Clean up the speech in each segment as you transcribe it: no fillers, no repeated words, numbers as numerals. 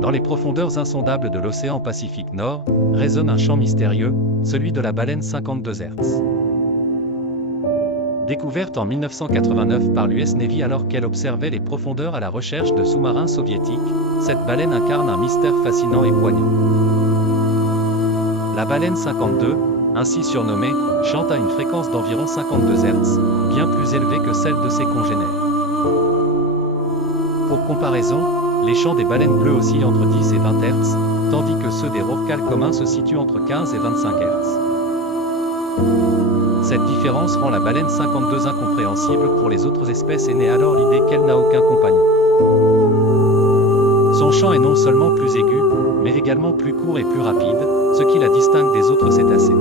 Dans les profondeurs insondables de l'océan Pacifique Nord, résonne un chant mystérieux, celui de la baleine 52 Hz. Découverte en 1989 par l'US Navy alors qu'elle observait les profondeurs à la recherche de sous-marins soviétiques, cette baleine incarne un mystère fascinant et poignant. La baleine 52, ainsi surnommée, chante à une fréquence d'environ 52 Hz, bien plus élevée que celle de ses congénères. Pour comparaison, les chants des baleines bleues oscillent entre 10 et 20 Hz, tandis que ceux des rorquals communs se situent entre 15 et 25 Hz. Cette différence rend la baleine 52 incompréhensible pour les autres espèces et naît alors l'idée qu'elle n'a aucun compagnon. Son chant est non seulement plus aigu, mais également plus court et plus rapide, ce qui la distingue des autres cétacés.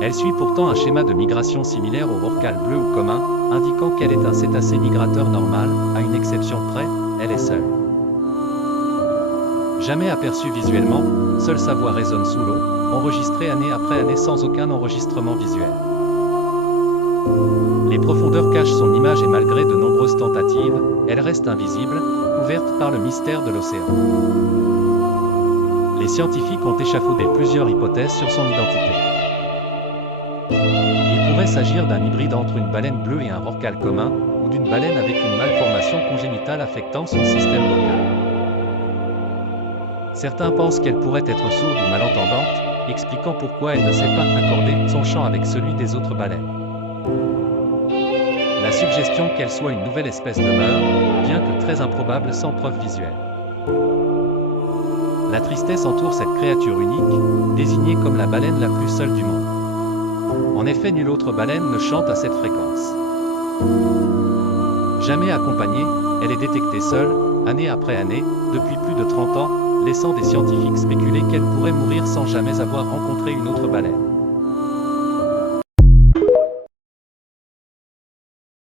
Elle suit pourtant un schéma de migration similaire au rorqual bleu ou commun, indiquant qu'elle est un cétacé migrateur normal, à une exception près, elle est seule. Jamais aperçue visuellement, seule sa voix résonne sous l'eau, enregistrée année après année sans aucun enregistrement visuel. Les profondeurs cachent son image et malgré de nombreuses tentatives, elle reste invisible, couverte par le mystère de l'océan. Les scientifiques ont échafaudé plusieurs hypothèses sur son identité. Il pourrait s'agir d'un hybride entre une baleine bleue et un rorqual commun, ou d'une baleine avec une malformation congénitale affectant son système vocal. Certains pensent qu'elle pourrait être sourde ou malentendante, expliquant pourquoi elle ne sait pas accorder son chant avec celui des autres baleines. La suggestion qu'elle soit une nouvelle espèce demeure, bien que très improbable sans preuve visuelle. La tristesse entoure cette créature unique, désignée comme la baleine la plus seule du monde. En effet, nulle autre baleine ne chante à cette fréquence. Jamais accompagnée, elle est détectée seule, année après année, depuis plus de 30 ans, laissant des scientifiques spéculer qu'elle pourrait mourir sans jamais avoir rencontré une autre baleine.